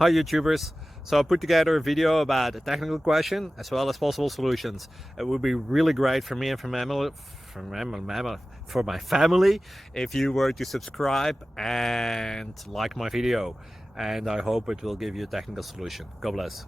Hi YouTubers! So I put together a video about a technical question as well as possible solutions. It would be really great for me and for my family if you were to subscribe and like my video, and I hope it will give you a technical solution. God bless.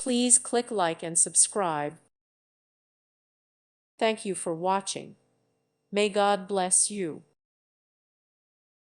Please click like and subscribe. Thank you for watching. May God bless you.